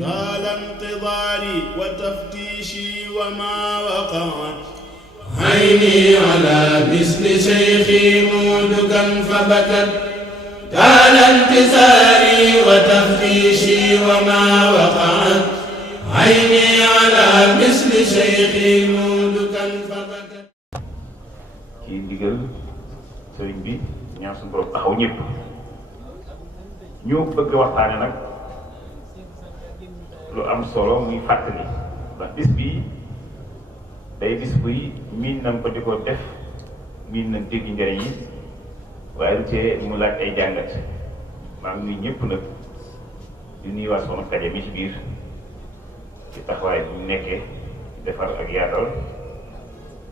طال انتظاري وتفتيشي وما وقعت عيني على مثل شيخي مودكا فبكت طال انتظاري وتفتيشي وما وقعت عيني على مثل شيخي مودكا فبكت. ci ndigal sëriñ bi ñaan suñu borom taxaw ñëpp ñu bëgg waxtaane nag lu am solo muy fàttali ndax bis bii day bis buy miin nañ ko di ko def miin nañ dégg njëriñ yi waaye lu tee mu laaj ay jàngat maa ngi nuyu ñëpp nag di nuyu waa soxna Kaja mi ci biir ci taxawaay bi ñu nekkee defar ak yaatal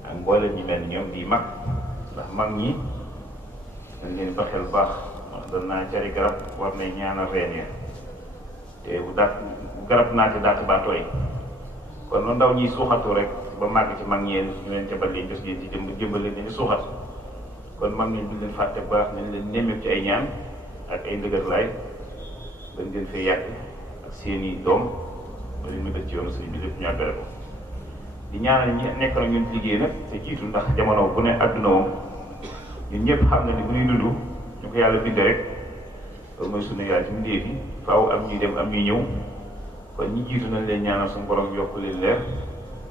ak mboolem ñi mel ni ñoom di mag ndax mag ñi dañ leen ba xel baax doon naa cari garab war na ñaanal reen ya te bu garab naati daat ba tooy kon lu ndaw ñi suuxatu rek ba màgg ci mag ñeen ñu leen ca bal leen jos leen ci jëmbal leen dañu suuxat kon mag ñi duñ leen fàtte baax nañ leen nemmeeku ci ay ñaan ak ay ndëgër laay dañ leen fee yàgg ak seeni doom ba leen mëbët ci yoonu sëriñ bi lépp ñu àggale ko di ñaanal ñi nekk na ñun liggéey nag te jiitu ndax jamono bu ne àdduna moom ñun ñëpp xam na ni bu ñuy dund ñu ko yàlla bindee rek loolu mooy sunu yaay ci mbindéef yi faaw am ñuy dem am ñuy ñëw kon ñi jiitu nañ leen ñaanal suñu borom yokk leen leer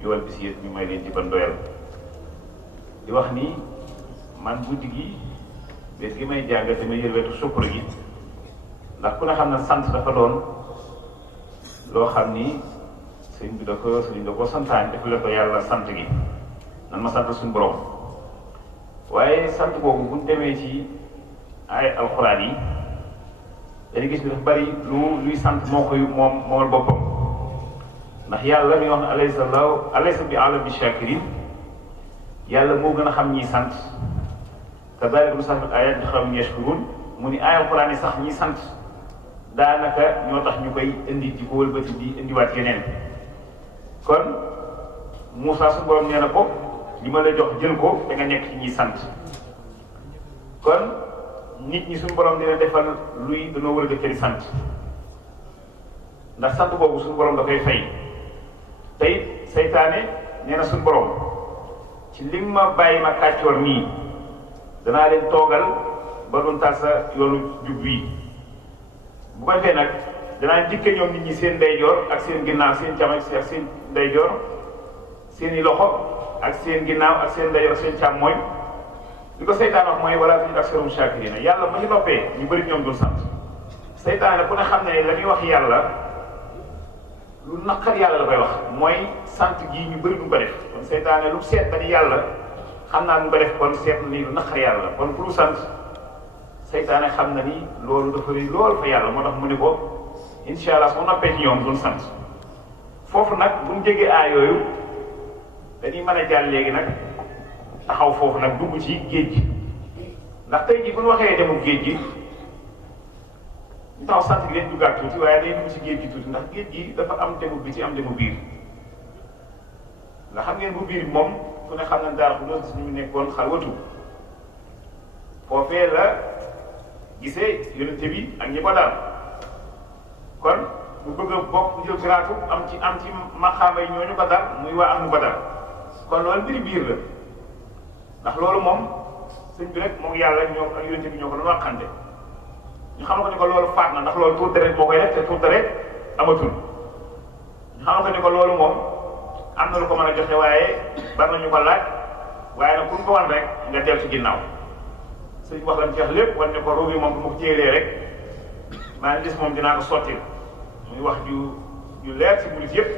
yool bi si yëpp ñu may leen ci ban doyal di wax ni man guddi gi bés gi may jàng te may yër wetu sukkur gi ndax ku ne xam ne sant dafa doon loo xam ni sëñ bi da ko santaan def la ko yàlla sant gi nan ma sant suñu borom waaye sant boobu buñ demee ci ay alxuraan yi dañuy gis ni dafa bari luy sant moo koy moomal boppam ndax yàlla mi wax ne alaysa bi a'lam bi shakirin yàlla moo gën a xam ñiy sant kadhalika nusarrifu al-ayati li qawmin yashkurun mu ni ay alxuraan yi sax ñi sant daanaka ñoo tax ñu koy indi di ko wëlbati di indiwaat yeneen kon Moussa su borom nee na ko li ma la jox jël ko da nga nekk ci ñiy sant kon nit ñi suñu borom dina defal luy dañoo war a def sant ndax sant boobu suñu borom da koy fay tey seytaane nee na suñu borom ci li ma bàyyi ma kàccoor nii danaa leen toogal ba doon taal sa yoonu jub bii bu ko defee nag danaa dikke ñoom nit ñi seen ndeyjoor ak seen ginnaaw seen càmmoñ ak seen ndeyjoor seen i loxo ak seen ginnaaw ak seen ndeyjoor ak seen càmmoñ li ko seytaan wax mooy wala tajidu aksarahum shaakiriina yàlla bu ñu noppee ñu bëri ñoom dul sant seytaane ku ne xam ne la ñuy wax yàlla lu naqar yàlla la koy wax mooy sant gii ñu bëri du ko def kon seytaane lu seet ba ni yàlla xam naa du ko def kon seet na ni lu naqar yàlla la kon ku lu sant seytaane xam na ni loolu dafa rëy lool fa yàlla moo tax mu ni ko incha allah soo noppee ci ñoom duñ sant foofu nag bu ñu jegee aay yooyu dañuy mën a jàll léegi nag taxaw foofu nag dugg ci géej gi ndax tey jii bu ñu waxee demul géej gi ñu taxaw sant gi leen duggaat tuuti waaye day dugg ci géej gi tuuti ndax géej gi dafa am demu bi ci am demu biir nga xam ngeen bu biir moom ku ne xam na daal bu doon suñu nekkoon xalwatu foofee la gisee yonente bi ak ñi ko daal kon bu bëgg a bokk jël garaatu am ci maxaama yi ñooñu ko daal muy waa am nu ko daal kon loolu mbiri biir la ndax loolu moom sëñ bi rek moom yàlla ñoo ak yonente bi ñoo ko doon waxante ñu xamal ko ni ko loolu faat na ndax loolu tuur deret moo koy def te tuur deret amatul ñu xamal ko ni ko loolu moom am na lu ko mën a joxe waaye bari nañu ko laaj waaye nag pour ko wan rek nga del ci ginnaaw sëñ wax lañ ci wax lépp wan ne ko ruugi moom bu ma ko jéelee rek maa ngi gis moom dinaa ko sottil muy wax ju leer ci murit yëpp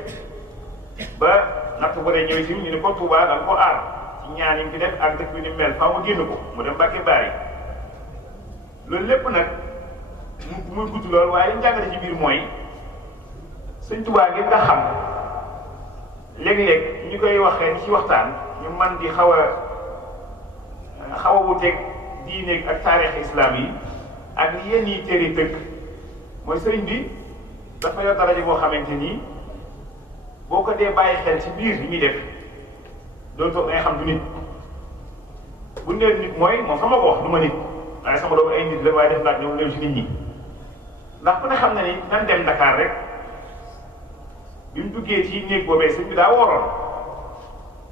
ba natt bu dee ñëw si ñu ne ko Touba da nga ko aar ci ñaan yi mu fi def ak dëkk bi ni mel faaw mu génn ko mu dem Mbàkke Baari loolu lépp nag muy gudd lool waaye li ñu jàngale ci biir mooy sëñ Touba ngeen nga xam léeg-léeg ñu koy waxee ci waxtaan ñu man di xaw a wuteeg diine ak taarix islam yi ak yenn yi téere tëkk mooy sëriñ bi dafa yor daraja boo xamante ni boo ko dee bàyyi xel ci biir li muy def dootoo ngay xam du nit bu nee nit mooy moom sama ko wax du ma nit waaye sama doom ay nit la waaye def naa ñoom leen ci nit ñi ndax ku ne xam na ni nan dem Dakar rek bi mu duggee ci néeg boobee sëñ bi daa wooroon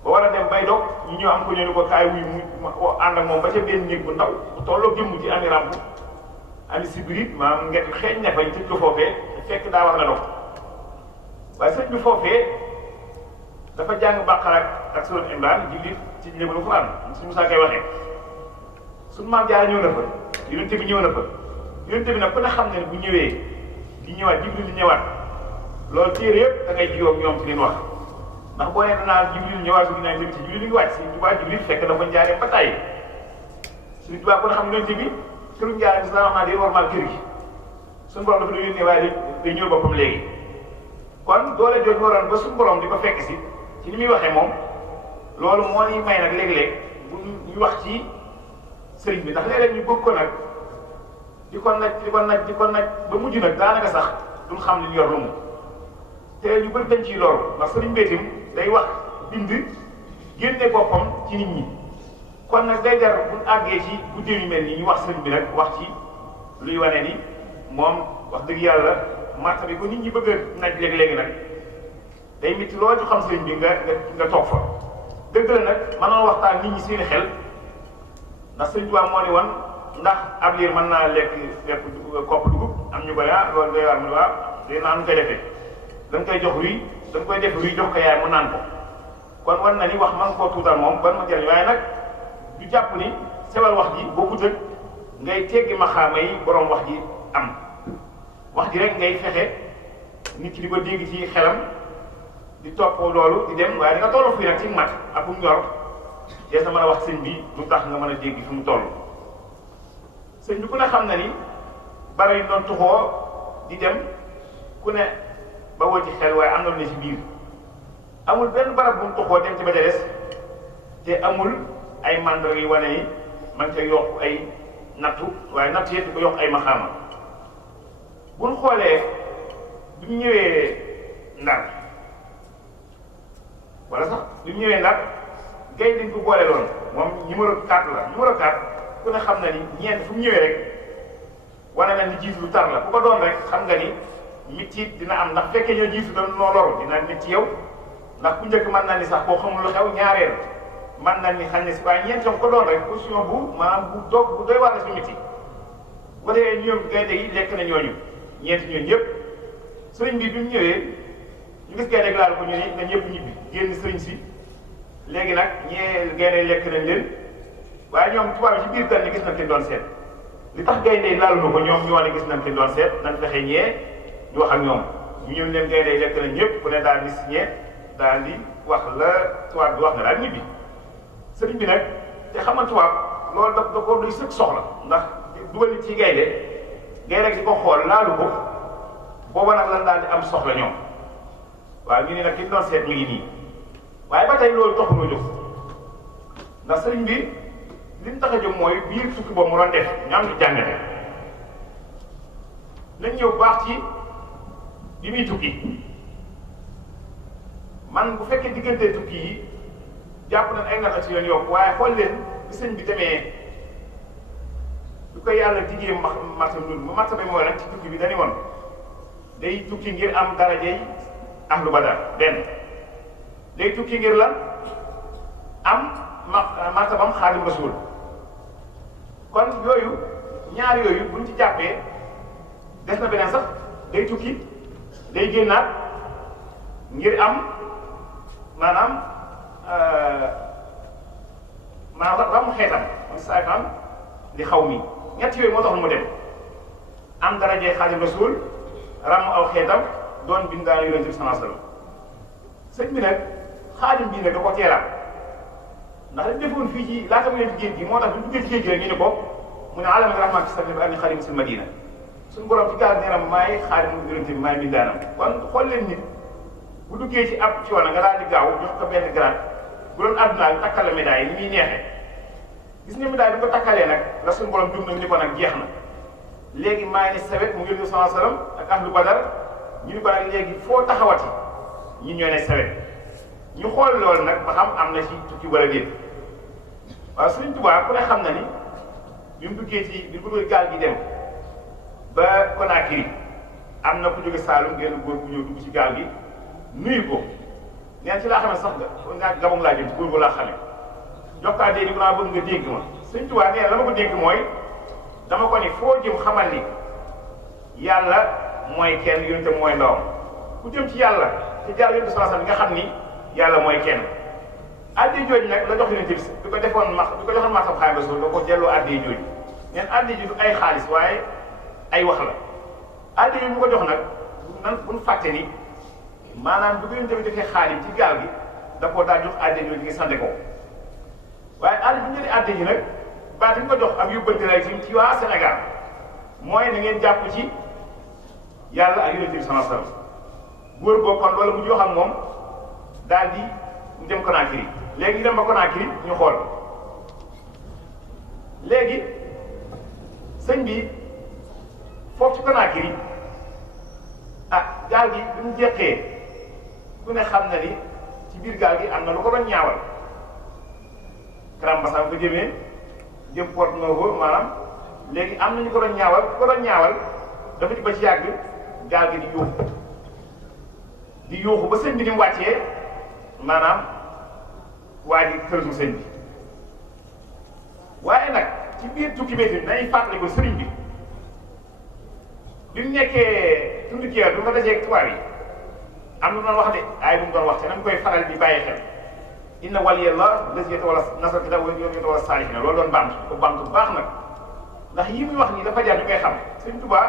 ba war a dem bay dog ñu ñëw am ko ñëw ni ko kaay wuy mu ànd ak moom ba ca benn néeg bu ndaw bu tolloo jëmm ci ami ràmb ami sibirit maanaam ngeen xeeñ ne fa ñu tëj ko foofee fekk daa war na dog waaye sëñ bi foofee dafa jàng Baqara ak Surat Imran jullit ci njëbalu Alxuraan suñu Musaa koy waxee suñu maam Jaara ñëw na fa yonent bi ñëw na fa yonent bi nag ku ne xam ne bu ñëwee di ñëwaat Jibril di ñëwaat loolu téere yëpp da ngay jiwoog ñoom ci leen wax ndax boo nee danaa Jibril ñëwaat su dinaa jëm ci Jibril li ngi wàcc Sëriñ Tuubaa Jibril fekk dafa njaaree ba tàyyi Sëriñ Tuubaa ku ne xam ne yonent bi këru njaaree bis la wax naa day normal kër gi suñu borom dafa yónnee waaye day ñëw boppam léegi kon doole jooju waroon ba suñu borom di ko fekk si ci ni muy waxee moom loolu moo ñuy may nag léeg-léeg bu ñu wax ci sëriñ bi ndax léeg-léeg ñu bëgg ko nag di ko naj ba mujj nag daanaka sax duñ xam li ñu yor lu mu te ñu bëri dañ ciy loolu ndax sëriñ Bétim day wax bind génne boppam ci nit ñi kon nag day jar buñ àggee ci guddee yu mel nii ñu wax sëriñ bi nag wax ci luy wane ni moom wax dëgg yàlla marta bi ko nit ñi bëgg a naj léegi-léegi nag day métti loolu ñu xam sëriñ bi nga toog fa dëgg la nag mënoo waxtaan nit ñi seeni xel ndax sëriñ Tuubaa moo ni woon ndax ab liir mën naa lekk kopp dugub am ñu ko loolu day war mu ne waaw day naan koy defee da nga koy jox ruy da nga koy def ruy jox ko yaay mu naan ko kon war na ni wax man koo tuutal moom ban ma jëriñ waaye nag du jàpp ni sewal wax ji bokkut ak ngay teggi maxaama yi borom wax ji am wax ji rek ngay fexe nit ki di ko dégg ci xelam di topp loolu di dem waaye di nga tollu fii nag ci mat ak bu mu yor dee sa mën a wax sëñ bi lu tax nga mën a dégg fi mu toll sëñ bi ku ne xam na ni bara yi doon tuxoo di dem ku ne ba woo ci xel waaye am na lu ne ci biir amul benn barab bu mu tuxoo dem ci ba ca des te amul ay mandar yi wane yi man ca yokk ay nattu waaye nattu yëpp di ko yokk ay maxaama buñ xoolee bi ñu ñëwee Ndar wala sax bi mu ñëwee Ndar gay dañ ko boole loon moom numéro 4 la numéro 4 ku ne xam na ni ñeent fu mu ñëwee rek wane na ni jiitu lu tar la ku ko doon rek xam nga ni mitit dina am ndax fekkee ñoo jiitu doon noo loru dina nit ci yow ndax ku njëkk mën na ni sax boo xamul lu xew ñaareel mën na ni xam ne si waaye ñeent ko doon rek position bu maanaam bu doog bu doy waar la si miti bu dee ñoom gaynde yi lekk na ñooñu ñeent ñooñu yëpp sëriñ bi mu ñëwee ñu gis gaynde gi laal ko ñu ne nañ yëpp ñibbi génn sëriñ si léegi nag ñee gaynde lekk nañ leen waaye ñoom tubaab yi ci biir gan ni gis nañ leen doon seet li tax gaynde yi laalu na ko ñoom ñoo ne gis nañ leen doon seet nañ fexe ñee ñu wax ak ñoom ñu ñëw leen gaynde yi lekk nañ ñëpp ku ne daal di signé daal di wax la tubaab bi wax nga daal ñibbi sëriñ bi nag te xam nga tubaab loolu da ko doy sëkk soxla ndax dugal nit ci gaynde rek di ko xool laalu ko booba nag lan daal di am soxla ñoom waaw ñu ne nag ki doon seet mi ngi nii waaye ba tey loolu taxuloo jóg ndax sëriñ bi li mu tax a jóg mooy biir tukki boobu mu doon def ñu am di jàngate nañ ñëw baax ci bi muy tukki man bu fekkee diggante tukki yi jàpp nañ ay naka ci yoon yokk waaye xool leen bi sëñ bi demee du ko yàlla diggee martaba bu martaba mooy nag ci tukki bi dañu woon day tukki ngir am darajey ahlu badar benn day tukki ngir lan am martabam xaadim rasul kon yooyu ñaar yooyu buñ ci jàppee des na beneen sax day tukki day génnaat ngir am maanaam ramu xeetam saay xam di xaw mi ñett yooyu moo tax mu dem am darajee xaadim rasul ramu aw xeetam doon bindaanu yonent bi sallallahu alayhi wasallam sëñ bi nag xaadim bii nag da ko teelaat ndax dañ defoon fii ci laata mu leen géej gi moo tax bu duggee ci géej gi rek ñu ne ko mu ne alama rahman ci sabbi bi ak xaadim sul madina suñu borom ci gaal neeram maay xaadim yonent bi maay bindaanam kon xool leen nit bu duggee ci ab coono nga daal di gaaw jox ko benn grade bu doon àdduna bi takkal la médaille ni muy neexee gis nga médaille bi ko takkalee nag la suñu borom dum nag ni ko nag jeex na léegi maa ngi ne sawet mu ngi sallallahu alayhi wasallam ak ahlu badar ñu ni ko nag léegi foo taxawati ñun ñoo ne sawet ñu xool loolu nag ba xam am na ci tukki wala déet waaw Sëriñ Tuubaa ku ne xam na ni bi mu duggee ci bi mu duggee gaal gi dem ba Conakry am na ku jóge Saalum genn góor bu ñëw dugg ci gaal gi nuyu ko neen ci laa xamee sax nga gabam laa jëm ci góor gu laa xamee jokkaa dee di naa bëgg nga dégg ma Sëñ Tuubaa nee la ma ko dégg mooy dama ko ni foo jëm xamal ni yàlla mooy kenn yonente mooy ndawam ku jëm ci yàlla ci jaar yonente sallallahu alayhi wasallam nga xam ni yàlla mooy kenn addi jooju nag la jox yonente bi di ko defoon max di ko joxoon maxam Xaadimu Rasuul da ko delloo addi jooju neen addi ji du ay xaalis waaye ay wax la addi yi mu ko jox nag nan buñ fàtte ni maanaam bu ko yonente bi defee xaalis ci gaal gi da koo daal jox addi jooju ngi sante ko waaye addi bi ñu jëlee addi ji nag baat bi ñu ko jox ak yóbbante lay ci waa Sénégal mooy na ngeen jàpp ci yàlla ak yonente bi sallallahu alayhi wasallam góor boo kon loolu mu jox ak moom daal di ñu dem Conakry léegi ñu dem ba Conakry ñu xool léegi sëñ bi foofu ci Conakry ah gaal gi bi mu jeexee ku ne xam na ni ci biir gaal gi am na lu ko doon ñaawal Karambasa ko jëmee jëm Porto Novo maanaam léegi am na ñu ko doon ñaawal ku ko doon ñaawal dafa di ba ci yàgg gaal gi di yuuxu ba sëñ bi ni mu wàccee maanaam waa ji tërësu sëñ bi waaye nag ci biir tukki bi dañuy fàttali ko sëriñ bi mu nekkee tund KEUR du fa dajee tubaab yi am lu doon wax de ay bu mu doon wax te nañ koy faral di bàyyi xel inna waliyallah lazi yatawalla nasral kitaab wa yatawalla saalihiina loolu doon baamtu ko baamtu bu baax nag ndax yi muy wax nii dafa jar ñu koy xam sëñ Tuubaa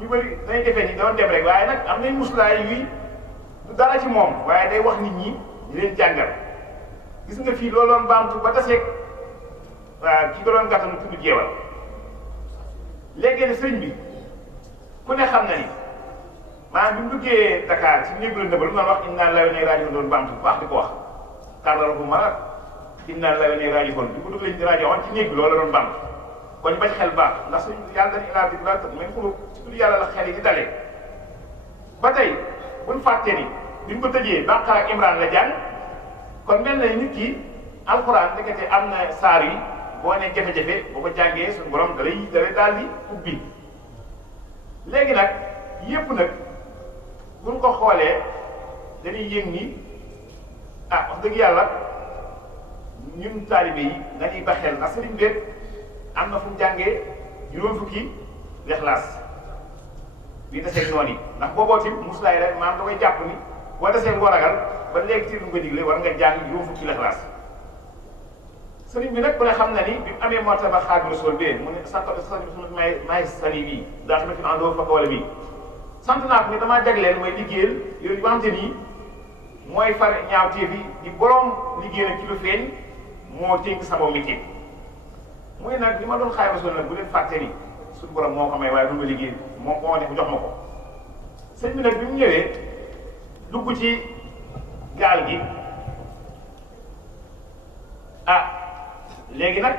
ñu bëri dañuy defee ni doon dem rek waaye nag am nañ muslaay yuy du dara ci moom waaye day wax nit ñi di leen jàngal gis nga fii loolu doon baamtu ba taseeg waaw ki ko doon gàttanu tudd jeewal léegi ne sëñ bi ku ne xam na ni maanaam bi mu duggee Dakar ci néegu la ndëbal mu doon wax inna lillahi wa inna ilayhi raaji'uun doon baamtu bu baax di ko wax kàrdara bu marat inna lillahi wa inna ilayhi raaji'uun bi ko dugalee ci rajo ci néeg bi loolu la doon baamtu kon ñu ba ci xel baax ndax suñ yàlla dañu ilaa bi la même xulu ci tudd yàlla la xel yi di dalee ba tey buñ fàtte ni bi ñu ko tëjee Baqara ak Imran la jàng kon mel na nit ki alxuraan ndekete am na saar yi boo nee jafe-jafe boo ko jàngee suñu borom dalay daal di ubbi léegi nag yépp nag buñ ko xoolee dañuy yëg ni ah wax dëgg yàlla ñun taalibe yi nañuy ba xel ndax sëriñ bi am na fu mu jàngee juróom fukki lexlaas bi deseeg noonu yi ndax booboo tim muslaay rek maanaam da koy jàpp ni boo deseeg boo ragal ba léegi ci lu ko digle war nga jàng juróom fukki lexlaas sëriñ bi nag ku ne xam na ni bi mu amee martaba Xaadimu Rasuul bi mu ne sant may sani bii daa xam ne fi mu àndoo fakk wala bii sant naa ko ni damaa jagleel mooy liggéeyal yooyu yoo xamante ni mooy far ñaaw téef yi di borom liggéey nag ci lu feeñ moo tënk sama métier muy nag li ma doon Xaadimu Rasuul nag bu leen fàtte ni suñu borom moo ko may waaye du ma liggéey moo ko def jox ma ko sëñ bi nag bi mu ñëwee dugg ci gaal gi ah léegi nag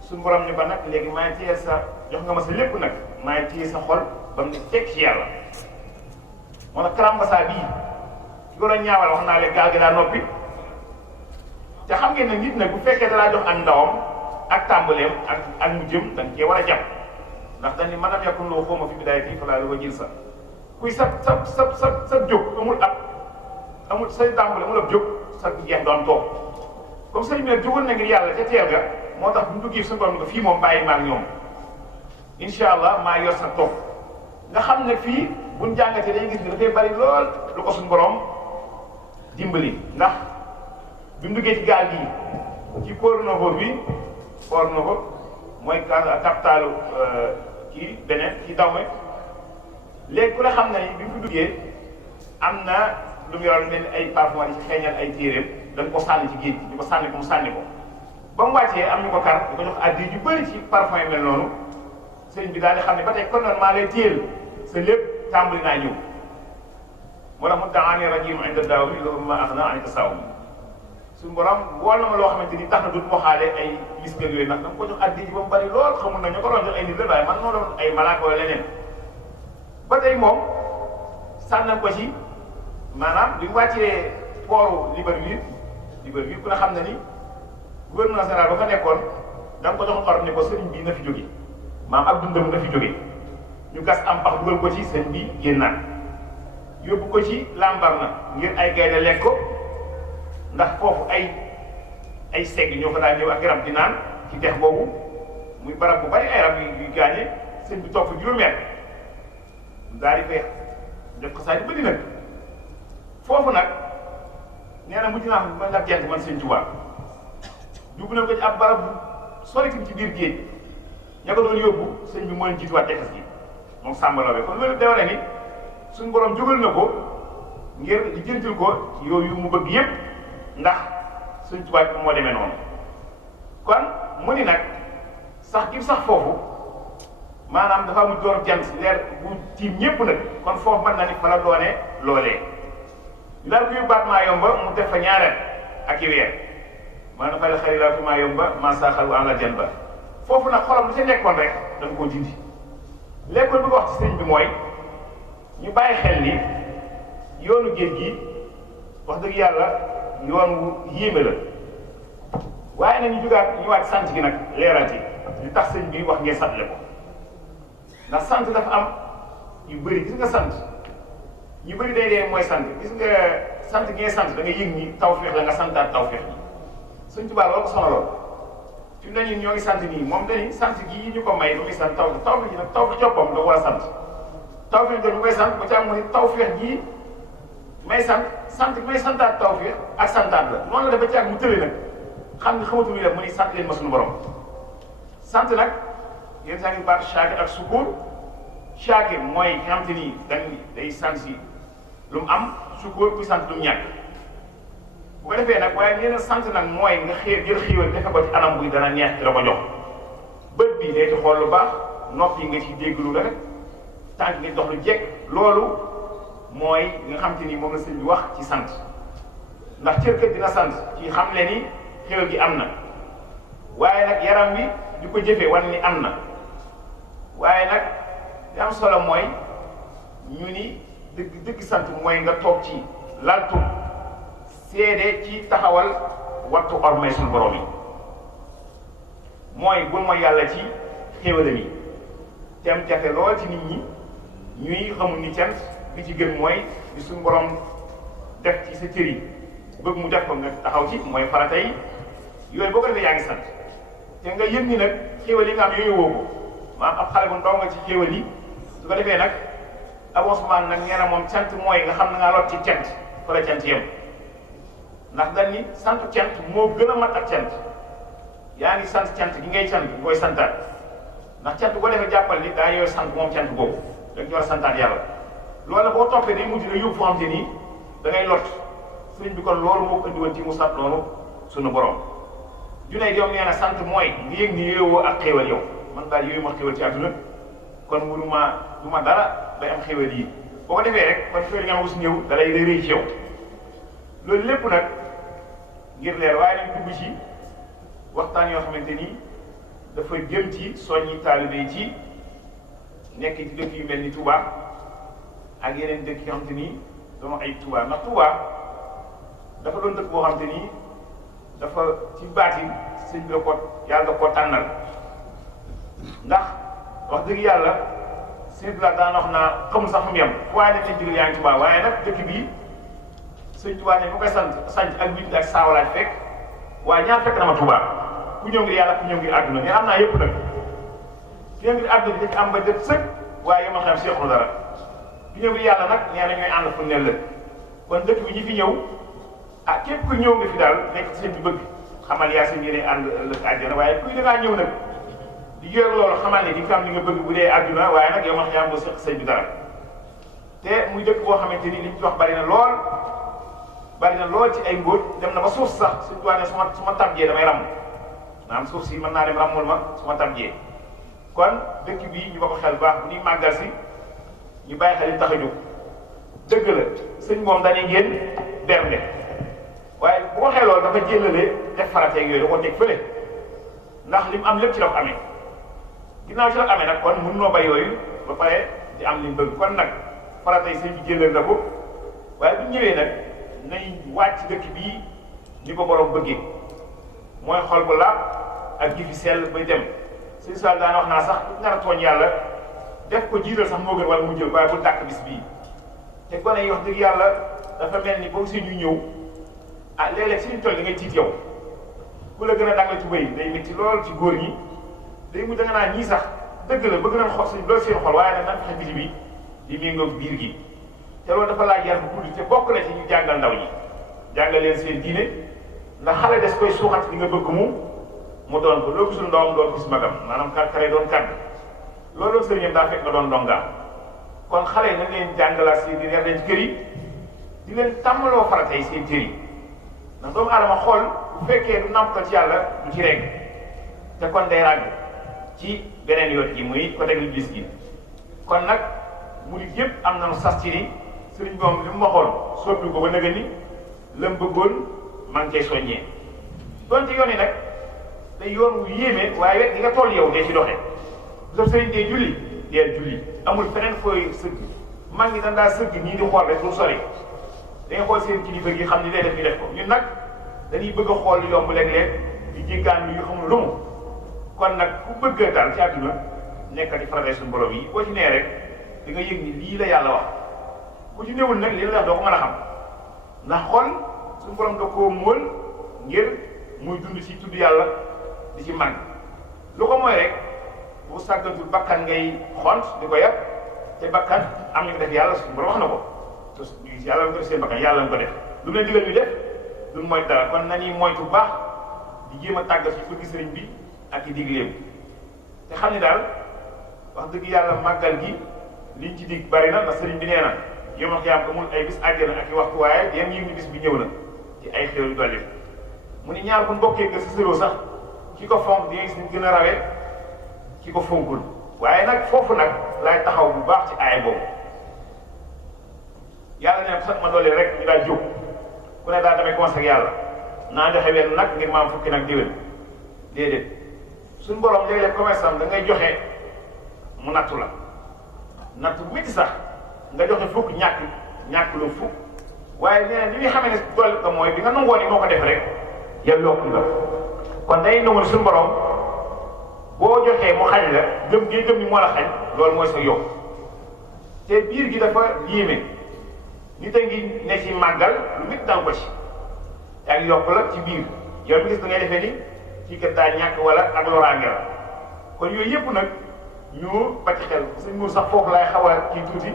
suñu borom ni ba nag léegi maay téye sa jox nga ma sa lépp nag maay téye sa xol ba mu ne fekk ci yàlla moo tax Karambasa bii ki ko doon ñaawal wax naa leen gaal gi daa noppi te xam ngeen ne nit nag bu fekkee dalaa jox ak ndawam ak tàmbaleem ak mu jëm dañ cee war a jàpp ndax dañ ni mën a yakun loo xawma fi bidaayati falaa lahu jil sa kuy sa jóg amul say tàmbale amul ab jóg sa jeex du am toog comme sëñ bi nag jógoon na ngir yàlla ca teel ga moo tax bu ñu duggee suñu borom ni ko fii moom bàyyi maag ñoom incha allah maa yor sa toog nga xam ne fii buñ jàngatee dañuy gis ne dafay bari lool lu ko suñu borom dimbali ndax bi mu duggee ci gaal gi ci Porto Novo bi Porto Novo mooy capitalu kii beneen kii Dahomey léegi ku ne xam na ni bi mu fi duggee am na lu mu yoroon mel ni ay parfum di ci xeeñal ay téeréem dañ ko sànni ci géej gi di ko sànni ko mu sànni ko ba mu wàccee am ñu ko kar di ko jox addi yu bëri ci parfum yi mel noonu sëriñ bi daal di xam ne ba tey kon noonu maa lay téyel sa lépp tàmbali naa ñëw moo tax mu daani rajim inda daaw mi loolu ma ax na ani tasaaw mi suñu borom wool na ma loo xamante ni tax na du waxaale ay gis nga yooyu ndax dama ko jox addi ji ba mu bëri lool xamul na ñu ko doon jox ay nit la waaye man moo doon ay malaaka wala leneen ba tey moom sànnal ko ci maanaam bi mu wàccee pooru Libreville ku ne xam na ni gouverneur général ba fa nekkoon da nga ko joxoon ordre ne ko sëriñ bii na fi jóge maam ak dundam na fi jóge ñu gas am pax dugal ko ci sëriñ bi génnaat yóbbu ko ci Lambaréné ngir ay gaynde lekk ko ndax foofu ay segg ñoo fa daan ñëw ak rab di naan ci dex boobu muy barab bu bari ay rab yu gaañe sëñ bi toog fa juróom-ñett daal di feex def ko saa yu bëri nag foofu nag nee na mujj naa ko man la gent man sëñ Tuubaa dugg na ko ci ab barab bu sori ci biir géej ña ko doon yóbbu sëñ bi moo leen jiituwaat tefes gi moom sàmbalaw bi kon loolu dewale ni suñu borom jógal na ko ngir di jëntil ko yooyu mu bëgg yépp ndax sëñ Tuubaa moo demee noonu kon mu ni nag sax gi sax foofu maanaam dafa mu door jant leer bu tiim ñépp nag kon foofu mën na ni fa la doone loolee ñu daal kuy baat maa yomba mu def fa ñaareel ak i weer maanaam fay la xëy la fi maa yomba maa saaxal an la jan ba foofu nag xolam lu ca nekkoon rek da nga koo dindi léegi kon bëgg wax ci sëñ bi mooy ñu bàyyi xel ni yoonu géej gi wax dëgg yàlla yoon wu yéeme la waaye nag ñu jugaat ñu waat sant gi nag leeral ci li tax sëñ bi wax ngeen santle ko ndax sant dafa am yu bëri gis nga sant yu bëri day dee mooy sant gis nga sant gi ngay sant da nga yëg ni tawfeex la nga santaat tawfeex yi sëñ Tuubaa loolu ko sonaloon fi mu ne ñun ñoo ngi sant nii moom dañuy sant gi ñu ko may lu muy sant tawfeex ji nag tawfeex coppam da war a sant tawfeex jooju koy sant ba ca am mu ni tawfeex ji may sant gi may santaat tawfeex ak santaat la noonu la def ba ca ak mu tële nag xam ni xamatu lu def mu ni sant leen ma suñu borom sant nag yéen saa ngi baat shaakir ak sukuur shaakir mooy ki xam te ni day sant si lu mu am sukuur kuy sant lu mu ñàkk bu ko defee nag waaye nee na sant nag mooy nga jël xiiwal defe ko ci anam buy dana neex ci la ko jox bët bi day ci xool lu baax nopp yi nga ci dégg lu rek tànk nga dox lu jekk loolu mooy nga xam te ni moom la sëñ bi wax ci sant ndax cërkat dina sant ci xam le ni xéwal gi am na waaye nag yaram wi di ko jëfee wan ni am na waaye nag li am solo mooy ñu ni dëgg sant mooy nga toog ci laltum seede ci taxawal wattu ormay suñu borom yi mooy bul mooy yàlla ci xéwalam yi tem jafe lool ci nit ñi ñuy xamul ni cant bi ci gën mooy di suñu borom def ci sa cër yi bëgg mu def ko nga taxaw ci mooy farata yi yooyu boo ko defee yaa ngi sant te nga yëg ni nag xéwal yi nga am yooyu woo ko maanaam ab xale bu ndaw nga ci xéwal yi su ko defee nag avancement nag nee na moom cant mooy nga xam na ngaa lot ci cant fa la cant yem ndax dañ ni sant cant moo gën a mat ak cant yaa ngi sant cant gi ngay cant gi koy santaat ndax cant boo defee jàppal ni daa yooyu sant moom cant boobu da nga war a santaat yàlla loolu la boo toppee day mujj na yóbbu foo xam te nii da ngay lot sëriñ bi kon loolu moo ko indi woon ci mu sant loolu suñu borom junay yow nee na sant mooy nga yëg ni yooyoo ak xéewal yow man daal yooyu ma xéewal ci àdduna kon mënuma du ma dara day am xéewal yi boo ko defee rek kon xéewal yi nga xam si ñëw da lay rëy ci yow loolu lépp nag ngir leer waaye nañ dugg ci waxtaan yoo xamante ni dafa jëm ci soññi taalibe yi ci nekk ci dëkk yu mel ni Touba ak yeneen dëkk yoo xamante ni dama ay Touba ndax Touba dafa doon dëkk boo xamante ni dafa ci baatin sëñ bi la ko yàlla da koo tànnal ndax wax dëgg yàlla sëñ bi la daan wax naa xamul sax fu mu yem fu waaye dañ digal yaa ngi Touba waaye nag dëkk bii sëñ Touba ne mu koy sant ak bind ak saawalaat fekk waaye ñaar fekk na ma Touba ku ñëw ngir yàlla ku ñëw ngir àdduna mais am naa yëpp nag ku ñëw ngir àdduna bi dañ am ba def sëg waaye yow ma xam seexlu dara ku ñëw ngir yàlla nag nee na ñooy ànd fu ne la kon dëkk bi ñi fi ñëw ah képp ku ñëw nga fi daal nekk ci seen bi bëgg xamal yaa seen yéene ànd ëllëg àjjana waaye kuy dangaa ñëw nag di yéeg loolu xamal ne di nga am li nga bëgg bu dee àdduna waaye nag yow ma xam nga seq sëñ bi dara te muy dëkk boo xamante ni li ñu ci wax bari na lool ci ay mbóot dem na ba suuf sax suñu tuwaane su ma tabjee damay ram maanaam suuf si mën naa dem ramul ma su ma tabjee kon dëkk bii ñu ba ko xel baax bu ñuy màggal si ñu bàyyi xel li tax a jóg dëgg la sëñ moom dañuy ngeen bernde waaye bu ko xeloon dafa jëlale def farateeg yooyu da ko teg fële ndax li mu am lépp ci la ko amee ginnaaw ci la ko amee nag kon mën noo bay yooyu ba pare di am li mu bëgg kon nag faratey sëñ bi jëlal na ko waaye bu ñëwee nag nañ wàcc dëkk bii ni ko borom bëggee mooy xol bu laab ak ji fi sell bay dem sëñ Sall daan wax naa sax bu nar a tooñ yàlla def ko jiital sax moo gën wala mu jël waaye bu dàkk bis bii te gone yi wax dëgg yàlla dafa mel ni boo gisee ñuy ñëw ah léeg-léeg suñu toll da ngay tiit yow ku la gën a dàngal tubéy day métti lool ci góor ñi day mu da nga naan ñii sax dëgg la bëgg nañ xol si loolu seen xol waaye nag nan fexe biti bi di méngoog biir gi te loolu dafa laaj yar bu gudd te bokk na ci ñu jàngal ndaw ñi jàngal leen seen diine ndax xale des koy suuxat li nga bëgg mu doon ko loo gisul ndawam doon gis magam maanaam kare doon kàdd loolu sëriñam daa fekk nga doon ndongaam kon xale yi nañ leen jàngalaat seen diine yar leen ci kër yi di leen tàmmaloo farata yi seen kër yi ndax doomu aadama xool bu fekkee du nàmpal ci yàlla du ci reg te kon day ràgg ci beneen yoon gi muy côté bi gis gi kon nag murid yëpp am nañu sas ci ni sëriñ bi moom li mu waxoon soppi ko ba nëgë ni la mu bëggoon maa ngi cay soññee donte yoon yi nag day yoon wu yéeme waaye wet gi nga toll yow dee ci doxe bu sa sëriñ dee julli deel julli amul feneen fooy sëgg mag ñi dañ daa sëgg ñii di xool rek pour sori dañuy xool seen kilifa gi xam ni day def ñu def ko ñun nag dañuy bëgg a xool lu yomb léeg-léeg di jéggaan lu ñu xamul lu mu kon nag ku bëgg daal ci àdduna nekkal ci farale suñu borom yi boo ci nee rek di nga yëg ni lii la yàlla wax ku ci néewul nag lii la wax doo ko mën a xam ndax xol suñu borom da koo móol ngir muy dund ci tudd yàlla di ci màgg lu ko mooy rek bu sàggantul bakkan ngay xont di ko yàpp te bakkan am ñu ko def yàlla suñu borom wax na ko te yàlla nga ko def seen bakkan yàlla nga ko def lu leen digal ñu def duñ mooy dara kon nañuy moytu bu baax di jéem a tàggat ci bëgg sëriñ bi ak i digleem te xam ne daal wax dëgg yàlla màggal gi liñ ci dig bari na ndax sëriñ bi nee na yow wax yaa amul ay bis àjjana ak i waxtu waaye yéen yëg ni bis bi ñëw na ci ay xéwal yu dolli mu ni ñaar bu mbokkee nga si sëroo sax ki ko fonk di nga gis ni gën a rawee ki ko fonkul waaye nag foofu nag laay taxaw bu baax ci aaya boobu yàlla ne sax ma doole rek ñu daal jóg ku ne daal damay commencé ak yàlla naa joxe wenn nag ngir maam fukki nag déwén déedéet suñu borom léeg-léeg commerçant da ngay joxe mu nattu la nattu bu métti sax nga joxe fukk ñàkk lu fukk waaye nee na li muy xamee ne doole ko mooy bi nga nangoo ni moo ko def rek yow yokk nga kon day nangu suñu borom boo joxee mu xañ la gëm gi gëm ni moo la xañ loolu mooy sa yokk te biir gi dafa yéeme nit a ngi ne ci màggal lu nit dal ko ci yaa ngi yokk la ci biir yow mi gis da ngay defee ni kii kat daa ñàkk wala ak loraange la kon yooyu yëpp nag ñu bàcc xel suñ mur sax foofu laay xaw a kii tuuti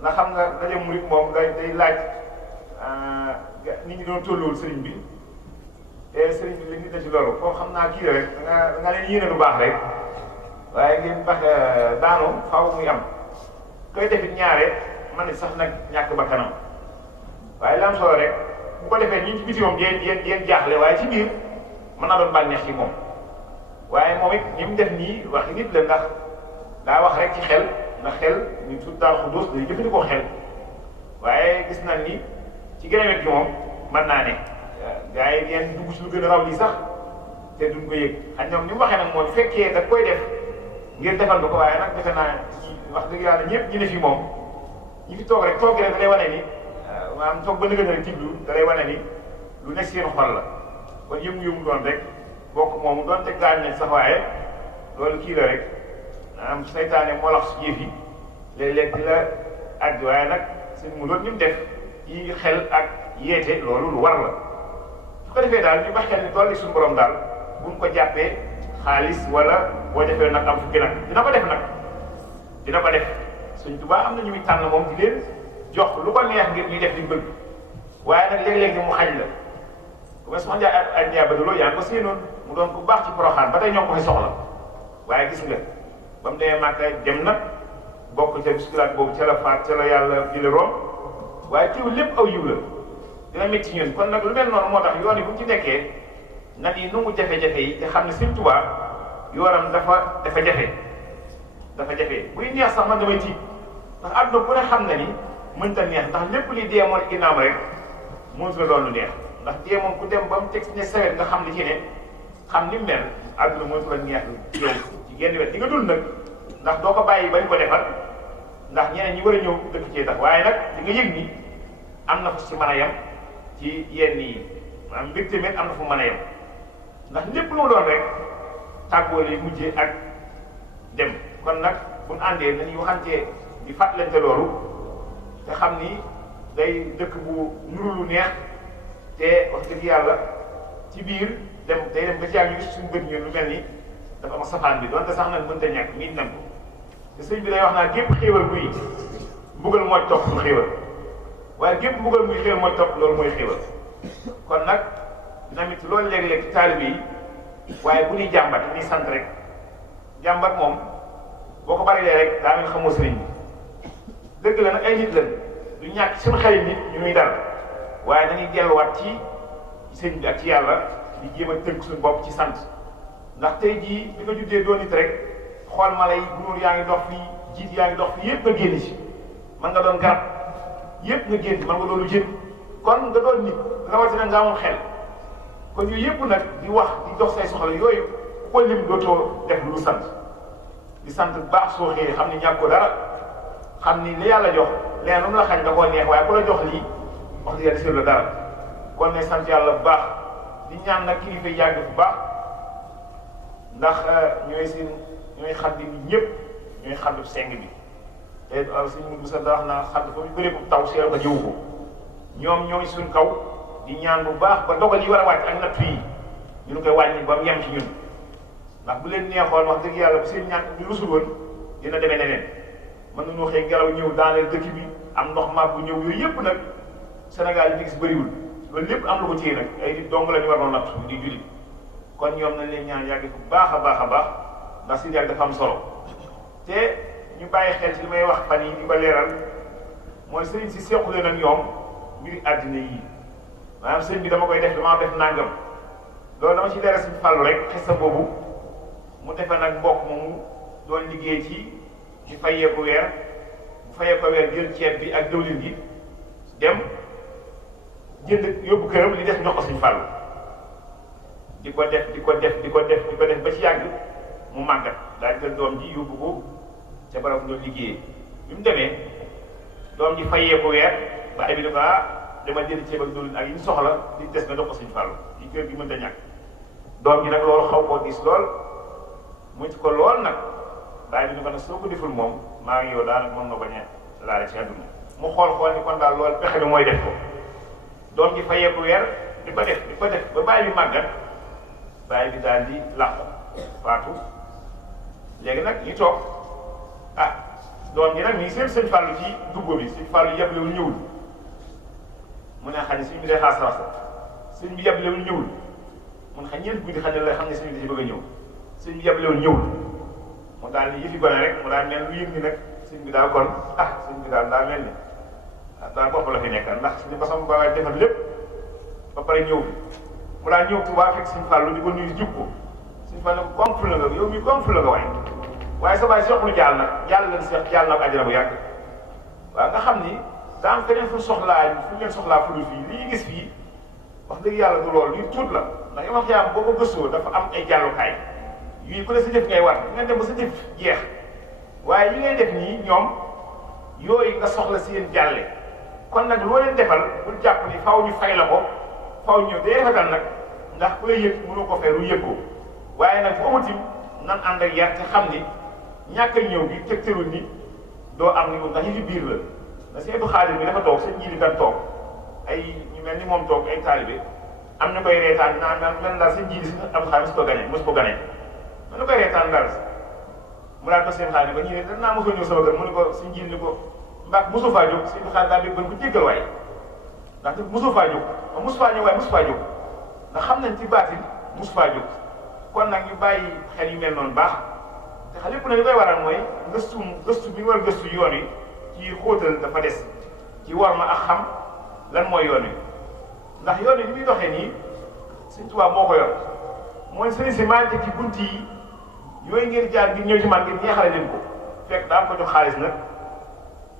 ndax xam nga daje murit moom day laaj nit ñi doon tolluwul sëriñ bi te sëriñ bi li nit na ci loolu foofu xam naa kii rek da nga leen yéene lu baax rek waaye ngeen bax daanu faaw muy am koy defit ñaare man sax nag ñàkk ba kanam waaye la am solo rek bu ko defee ñi ci biti moom yéen jaaxle waaye ci biir mën naa doon bànneex ci moom waaye moom it ñi mu def nii waxi nit la ndax daa wax rek ci xel ndax xel ñu tudd daal xudus day jëfandikoo xel waaye gis nañ ni ci gën a wet gi moom mën naa ne gars yi ngeen dugg ci lu gën a raw lii sax te duñ ko yëg ak ñoom ni mu waxee nag mooy fekkee da koy def ngir defal ko waaye nag defe naa wax dëgg yàlla ñëpp ñi ne fi moom ñi fi toog rek toog rek da lay wane ni maanaam toog ba nëgën rek tiglu da lay wane ni lu nekk seen xol la kon yëngu-yëngu doon rek bokk moomu doon te gaañ nañ sax waaye loolu kii la rek maanaam saytaane moo lax su jëf yi léeg-léeg di la àgg waaye nag seen mu doon ñu mu def yi xel ak yeete loolu lu war la su ko defee daal ñu ba xel ni dolli suñu borom daal buñ ko jàppee xaalis wala boo defee nag am fukki nag dina ko def nag dina ko def Sëñ Tuubaa am na ñu muy tànn moom di leen jox lu ko neex ngir ñuy def li bëgg waaye nag léeg-léeg ni mu xañ la bu ma soxla ak ñaabaduloo yaa ngi ko séenoon mu doon ku baax ci Poroxaan ba tey ñoo ko fay soxla waaye gis nga ba mu demee Màkka dem na bokk ca biskulaat boobu ca la faat ca la yàlla jële room waaye teewul lépp aw yiw la dina métti ñun kon nag lu mel noonu moo tax yoon yi bu ñu ci nekkee nan yi nu mu jafe-jafe yi te xam ne Sëñ Tuubaa yoonam dafa jafe buy neex sax man damay tiit ndax àdduna bu ne xam na ni mënta neex ndax lépp li dee moo ginnaam rek mënut la doon lu neex ndax dee moom ku dem ba mu teg ne sawet nga xam li ci ne xam ni mu mel àdduna mënut la neex yow ci genn wet di nga dul nag ndax doo ko bàyyi bañ ko defar ndax ñeneen ñi war a ñëw dëkk cee tax waaye nag di nga yëg ni am na fu ci mën a yem ci yenn yi maanaam mbir tamit am na fu mën a yem ndax lépp lu mu doon rek tàggoo lay mujjee ak dem kon nag bu ñu àndee dañuy waxantee di fàttalante loolu te xam ni day dëkk bu nuru lu neex te wax dëgg yàlla ci biir dem day dem ba ci yàgg ñu gis suñu bët ñun lu mel ni dafa am safaan bi donte sax nag mënta ñàkk miin nañ ko te sëñ bi day wax naa gépp xéewal buy mbugal mooy topp lu xéewal waaye gépp mbugal muy xéewal mooy topp loolu mooy xéewal kon nag dinamit loolu léeg-léeg ci taalibe yi waaye bu ñuy jàmbat ñuy sant rek jàmbat moom boo ko barilee rek daa mel xamoo sëriñ bi dëgg la nag ay nit lañ du ñàkk suñu xel nit ñu nuy dal waaye dañuy delluwaat ci sëriñ bi ak ci yàlla di jéem a tënk suñu bopp ci sant ndax tey jii bi nga juddee doo nit rek xool mala yi gunóor yaa ngi dox fii jiit yaa ngi dox fii yëpp nga génn ci man nga doon garab yëpp nga génn man nga doonu jën kon nga doon nit rawatina nga amoon xel kon yooyu yëpp nag di wax di dox say soxla yooyu ku ko lim dootoo def lu sant di sant baax soo xëyee xam ni ñàkk ko dara xam ni li yàlla jox leen lu mu la xañ da koo neex waaye ku la jox lii wax dëgg yàlla sir la dara kon ne sant yàlla bu baax di ñaan nag kilifa yàgg bu baax ndax ñooy xadd bi ñëpp ñooy xaddu seng bi te suñu Musa da wax naa xadd fa mu bëree bu taw seer ba jiwu ko ñoom ñooy suñ kaw di ñaan bu baax ba dogal yi war a wàcc ak natt yi ñu ngi koy wàññi ba mu yem ci ñun ndax bu leen neexoon wax dëgg yàlla bu seen ñaan bi rusul woon dina demee neneen mën nañoo xëy ngelaw ñëw daaneel dëkk bi am ndox maab bu ñëw yooyu yëpp nag Sénégal yi gis bëriwul loolu lépp am lu ko téye nag ay nit dong la ñu war noon natt di julli kon ñoom nañ leen ñaan yàgg bu baax a baax a baax ndax si yàgg dafa am solo te ñu bàyyi xel ci li may wax fan yi di ko leeral mooy sëriñ si sequ leen ak ñoom mbiri àddina yi maanaam sëriñ bi dama koy def damaa def nangam loolu dama ci leeral suñu fàllu rek xista boobu mu defee nag mbokk moomu doon liggéey ci di fayee ko weer bu fayee ko weer jël ceeb bi ak dëwlin gi dem jënd yóbbu këram li des jox ko suñu fàllu di ko def ba ci yàgg mu màggat daal jël doom ji yóbbu ko ca barab bu doon liggéeyee bi mu demee doom ji fayee ko weer ba ay bi ne ko dama jënd ceeb ak dëwlin ak yi ñu soxla li des nga jox ko suñu fàllu yi kër gi mënta ñàkk doom ji nag loolu xaw koo gis lool mu ci ko lool nag bàyyi bi ñu ko nag soo ko deful moom maa ngi yow daanaka mën nga bañ a laale ci àdduna mu xool ni kon daal loolu pexe bi mooy def ko doom ji fayeeku weer di ko def ba bàyyi bi màggat bàyyi bi daal di làqu faatu léegi nag ñu toog doom ji nag nii sëñ Fallou ci duggo bi sëñ Fallou yeblewul ñëwul mu ne xam ne sëñ bi day xaar sarasa sëñ bi yeblewul ñëwul mun xam ñeent guddi xam ne la xam ne sëñ bi da ci bëgg a ñëw sëñ bi yeblewul ñëwul mu daal ni yëfi gone rek mu daal mel lu yëg ni nag sëñ bi daal kon sëñ bi daal daa mel ni daal bopp la fi nekkal ndax li ko sama bawaay defal lépp ba pare ñëw fi mu daal ñëw Tuubaa fekk sëñ Fallou di ko nuyu jub ko sëñ Fallou gom fu la nga yow mi gom fu la nga waaye sa baay soxlu jaal na jaal leen seex jaal na ko àjjana bu yàgg waaw nga xam ni daa am feneen fu ngeen soxlaa fu dul fii li ñu gis fii wax dëgg yàlla du loolu li tuut la ndax yow wax yaa boo ko gëstoo dafa am ay jàllukaay yii ku ne sa jëf ngay war di nga dem ba sa jëf jeex waaye li ngay def nii ñoom yooyu nga soxla si yéen jàlle kon nag loo leen defal bul jàpp ni faw ñu fay la ko faw ñëw day rafetal nag ndax ku lay yëg mënoo ko fay lu yëg ko waaye nag bu amutim nan ànd ak yar te xam ni ñàkk a ñëw gi tegtalul ni doo am ni moom ndax yi fi biir la na seen du xaalis bi dafa toog seen njiiti kan toog ay ñu mel ni moom toog ay taalibe am na koy reetaan naan mel daal seen njiiti si am xaalis ko gane mos ko gane man na koy reetaan daal mu daal ko seen xaalis ba ñu ne danaa mosoo ñëw sama kër mu ne ko seen njiit ni ko mbaa mosu faa jóg seen du xaalis daal di ko jéggal waaye ndax mosu faa jóg ma mosu faa ñëw waaye mosu faa jóg ndax xam nañ ci baatin mosu faa jóg kon nag ñu bàyyi xel yu mel noonu baax te xale yëpp nag li koy waral mooy gëstu bi ñu war a gëstu yoon wi ci xóotal dafa des ci war ma ak xam lan mooy yoon wi ndax yoon wi ni muy doxee nii Sëñ Tuubaa moo ko yor mooy sëriñ si maa ngi ci bunt yi yooyu ngeen jaar ngir ñëw ci man ngir ñeexale leen ko fekk daa ko jox xaalis nag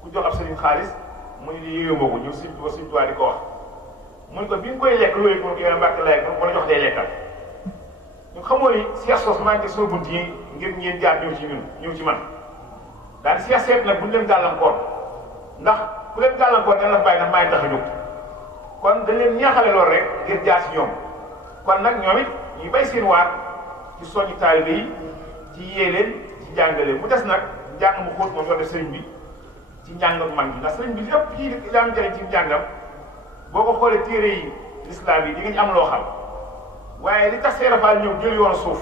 ku jox ab sëriñ xaalis mu ne lii yéemoo ko ñëw Sëñ Tuubaa di ko wax mu ne ko bi nga koy lekk loolu ko yow mbàkk lay ko la jox day lekkal ñu xamoo ni Cheikh sos maa ngi sama bunt yi ngir ngeen jaar ñëw ci man daal Cheikh seet nag bu ñu leen gàllankoor ndax ku leen gàllankoor dana la bàyyi ndax maa ngi tax a jóg kon dañ leen ñaaxale loolu rek ngir jaar ci ñoom kon nag ñoom it ñu bay seen waar ci soññi taalibe yi ci yee leen ci jàngale mu des nag njàng mu xóot moom yoo def sëriñ bi ci njàngam mag bi ndax sëriñ bi lépp kii li am njëriñ ci njàngam boo ko xoolee téere yi l'islam yi di nga ci am loo xam waaye li tax Seera Faal ñëw jël yoon suuf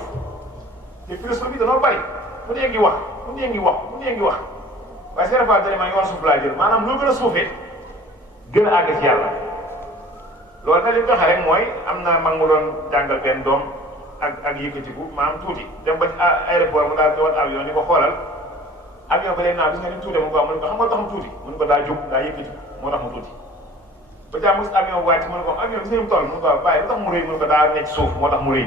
te philosophie danoo bari ku ne ngi wax waaye Seera Faal dane man yoon suuf laa jël maanaam loo gën a suufee gën a àgg ci yàlla loolu nag li mu doxee rek mooy am na mag mu doon jàngal benn doom ak yëkkatiku maanaam tuuti dem ba ci aéroport mu daal di wat avion ni ko xoolal avion ba léegi naa gis nga ni tuuti mu ko am mu ne ko xam nga tax mu tuuti mu ne ko daa jóg daa yëkkatiku moo tax mu tuuti ba jàmm gis avion wàcc mu ne ko avion gis nga ni mu toll mu ne ko bàyyi lu tax mu rëy mu ne ko daa nekk suuf moo tax mu rëy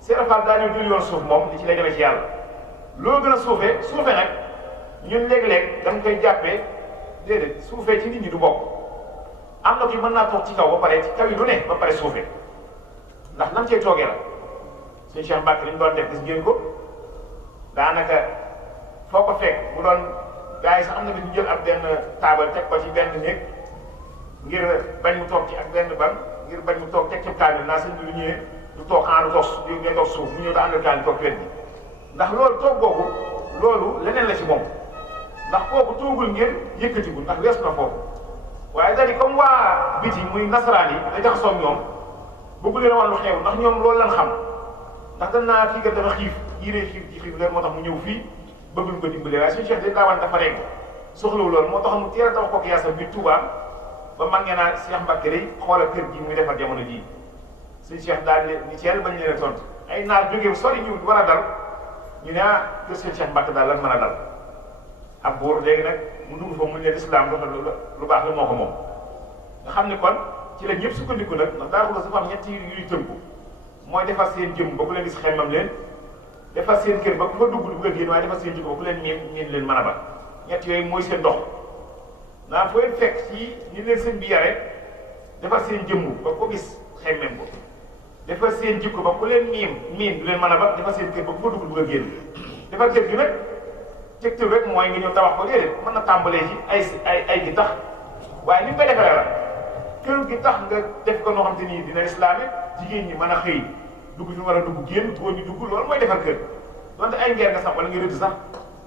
Seera Faal daa ñëw jël yoon suuf moom li ci lay demee ci yàlla loo gën a suufee nag ñun léeg-léeg dañ koy jàppee déedéet suufee ci nit ñi du bokk am na ki mën naa toog ci kaw ba pare ci kaw yi du ne ba pare suufee ndax nam cee toogee la sëñ Cheikh Mbacke li ñu doon def gis ngeen ko daanaka foo ko fekk mu doon gars yi sax am na ñu jël ab benn taabal teg ko ci benn néeg ngir bañ mu toog ci ak benn ban ngir bañ mu toog teg ci kaamil naa sëñ bi lu ñëwee du toog du toog ngay toog suuf mu ñëw daa àndal kaamil toog wet bi ndax loolu toog boobu loolu leneen la ci moom ndax kooku toogul ngir yëkkatiku ndax weesu na foofu waaye daal di comme waa biti muy nasaraan yi day tax soog ñoom bëggu leen wàllu xew ndax ñoom loolu lan xam ndax dañ naa kii kat dafa xiif yii xiif leen moo tax mu ñëw fii bëgguñ ko dimbale waaye suñu Cheikh dañ daa dafa rek soxlawu loolu moo tax mu teel a tax kooku yaasa biir Touba ba mag ngeen naa Cheikh Mbacke day xoolal kër gi muy defar jamono jii suñu Cheikh daal ni teel bañ leen a tontu ay naar jógee sori ñu war a dal ñu ne kër suñu Cheikh Mbacke daal lan mën a dal ab buur léegi nag mu dugg foofu mu ne lislaam dafa lu baax la moo ko moom nga xam ne kon ci la ñëpp sukkandiku nag ndax daa ko dafa am ñetti yuy tënku mooy defar seen jëm ba ku leen gis xemmam leen defar seen kër ba ku fa dugg du bëgg a génn waaye defar seen jikko ba ku leen miin leen mën a ba ñett yooyu mooy seen dox naa fooy fekk ci ñu leen seen bi yare defar seen jëmm ba ko gis xemmem ko defar seen jikko ba ku leen miin du leen mën a ba defar seen kër ba ku fa dugg du bëgg a génn defar kër gi nag tegtal rek mooy nga ñëw tabax ko déedéet mën na tàmbalee ci ay gi tax waaye ni mu koy defaree la kër gi tax nga def ko noo xam te nii dina islaame jigéen ñi mën a xëy dugg fi war a dugg génn góor ñi dugg loolu mooy defar kër donte ay ngeer nga sax wala nga rëdd sax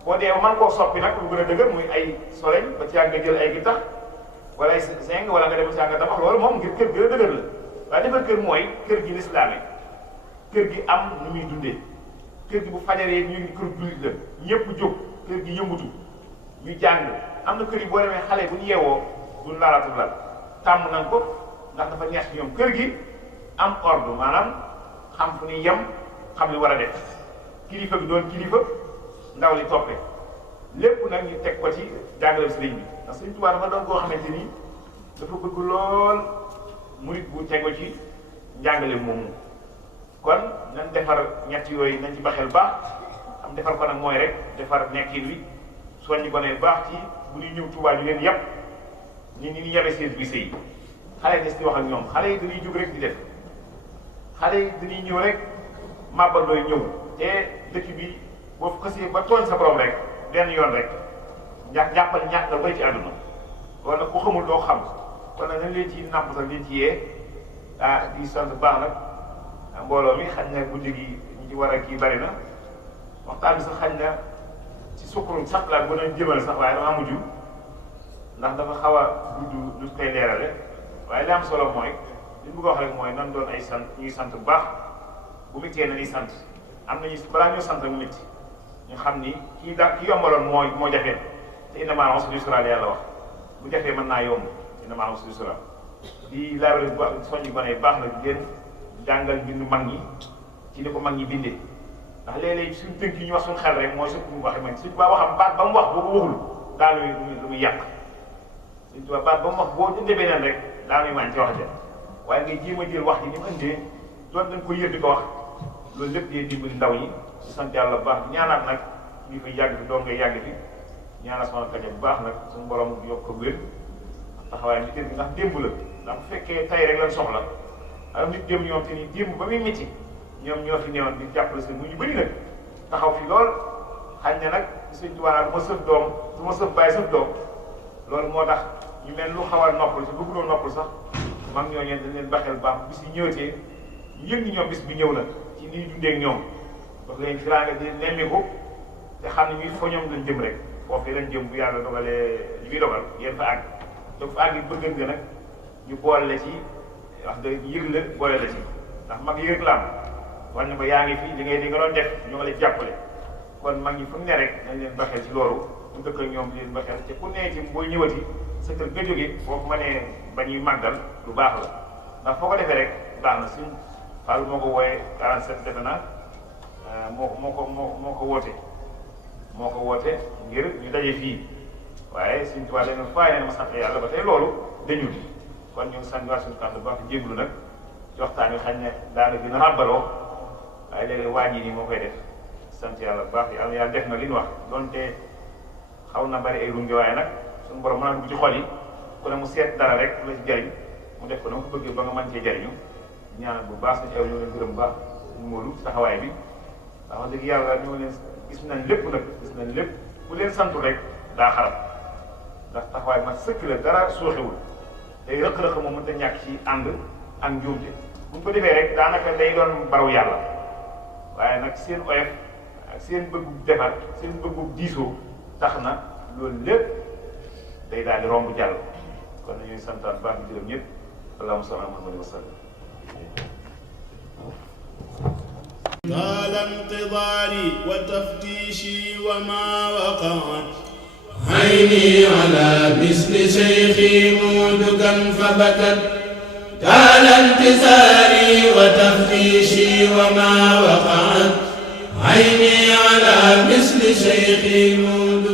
boo dee man koo soppi nag lu gën a dëgër muy ay soleil ba ci yàgg nga jël ay gi tax wala ay zinc wala nga dem ba ci yàgg nga tabax loolu moom ngir kër gën a dëgër la waaye defar kër mooy kër gi lislaame kër gi am nu muy dundee kër gi bu fajaree ñu ngi kër jullit la ñëpp jóg kër gi yëngutu ñu jàng am na kër yi boo demee xale bu ñu yeewoo duñ laalatul la tàmm nañ ko ndax dafa neex ci ñoom kër gi am ordre maanaam xam fu ñuy yem xam li war a def kilifa bi doon kilifa ndaw li toppe lépp nag ñu teg ko ci jàngale sëriñ bi ndax Sëriñ Tuubaa dafa doon koo xamante ni dafa bëgg lool murit bu tego ci njàngale moomu kon nañ defar ñett yooyu nañ ci baxel baax am defar ko nag mooy rek defar nekkin wi soññi ko ne baax ci bu ñuy ñëw Tuubaa ñu leen yàpp ni yabe seen bise yi xale yi des di wax ak ñoom xale yi dañuy jóg rek di def xale yi dañuy ñëw rek màbbandooy ñëw te dëkk bi boo xasee ba tooñ sa borom rek benn yoon rek jàppal ñàkk la bëri ci àdduna loolu nag ku xamul doo xam kon nag nañ leen ci nàmp sax leen ci yee di sant baax nag mbooloo mi xañ na guddi gi ñi ci war a kii bari na waxtaan bi sax xañ na ci sukkurum sax laa gën a jëmale sax waaye dama mujj ndax dafa xaw a gudd lu koy leerale waaye li am solo mooy li ñu bëgg a wax rek mooy nan doon ay sant ñuy sant bu baax bu méttee na ñuy sant am nañu balaa ñoo sant mu métti ñu xam ni kii ki yombaloon moo jafee te innamaa usri yusraa yàlla wax bu jafee mën naa yomb innamaa usri yusraa di laabare bu baax soññi gone baax na ngeen jàngal bindu mag ñi ci ni ko mag ñi bindee ndax léeg-léeg suñu tënk yi ñu wax suñu xel rek mooy suñu mu waxee man suñ tubaab waxam baat ba mu wax boo ko waxul daal lu muy yàq suñ tubaab baat ba mu wax boo indee beneen rek daa muy wàññi ci wax ja waaye ngay jéem a jël wax ji ni mu indee doon dañ ko yër di ko wax loolu lépp dee dimbali ndaw ñi di sant yàlla bu baax di ñaanaat nag ñu koy yàgg fi doom ngay yàgg fi ñaanaat sama kaja bu baax nag suñu borom yokk ko wér taxawaay bi ndax démb la ndax bu fekkee tay rek lañ soxla ak nit démb ñoom te ni démb ba muy métti ñoom ñoo fi newoon di jàppale seen mu ñu bëri nag taxaw fi lool xañ ne nag Sëñ Tuubaa du ma sëf doom du ma sëf bàyyi sëf doom loolu moo tax ñu mel lu xaw a noppal si bëgg doon noppal sax mag ñooñu dañ leen baxel baax bis yi ñëwatee ñu yëg ni ñoom bis bi ñëw na ci ni ñu dundee ak ñoom wax leen firaanga di nemmi ko te xam ne ñuy foo ñoom lañ jëm rek foofu lañ jëm bu yàlla dogalee bi dogal yéen fa àgg te fa àgg bëgg nga nag ñu boole la ci wax dëgg yëg la boole la ci ndax mag yi rek la am war na ko yaa ngi fi li nga doon def ñoo nga lay jàppale kon mag ñi fu ñu ne rek nañ leen baxee ci loolu ñu dëkk ak ñoom di leen baxee te ku nee ci booy ñëwati sa kër nga jóge foofu ma ne ba ñuy màggal lu baax la ndax foo ko defee rek baax na suñ Fall moo ko wooyee 47 defe naa moo ko woote ngir ñu daje fii waaye suñ tubaab dañu fay ne ma sant yàlla ba tey loolu dañu kon ñu ngi sànniwaat suñu kàddu baax jéglu nag ci waxtaan wi xañ ne daana gën a ràbbaloo waaye léegi wàññi nii moo koy def sant yàlla bu baax yàlla def na li ñu wax donte xaw na bari ay runge waaye nag suñu borom mën a dugg ci xol yi ku ne mu seet dara rek la ci jariñ mu def ko na mu ko bëggee ba nga mën cee jariñu ñaanal bu baax suñu ew ñoo leen gërëm bu baax suñu móolu taxawaay bi ndax wax dëgg yàlla ñoo leen gis nañ lépp nag gis nañ lépp ku leen santu rek daa xarab ndax taxawaay man sëkk la dara sooxewul day rëq-rëq moom mënta ñàkk ci ànd ak njuumte bu ñu ko defee rek daanaka day doon baraw yàlla waaye nag seen oyof ak seen bëggu defar seen bëggu diisoo tax na loolu lépp day daal di romb jàll kon nañuy santaat baax di gërëm ñëpp allahumma salli ala Muhammad wa sallam طال انتظاري وتفتيشي وما وقعت عيني على مثل شيخي مودكا فبكت طال انتظاري وتفتيشي وما وقعت عيني على مثل شيخي مودكا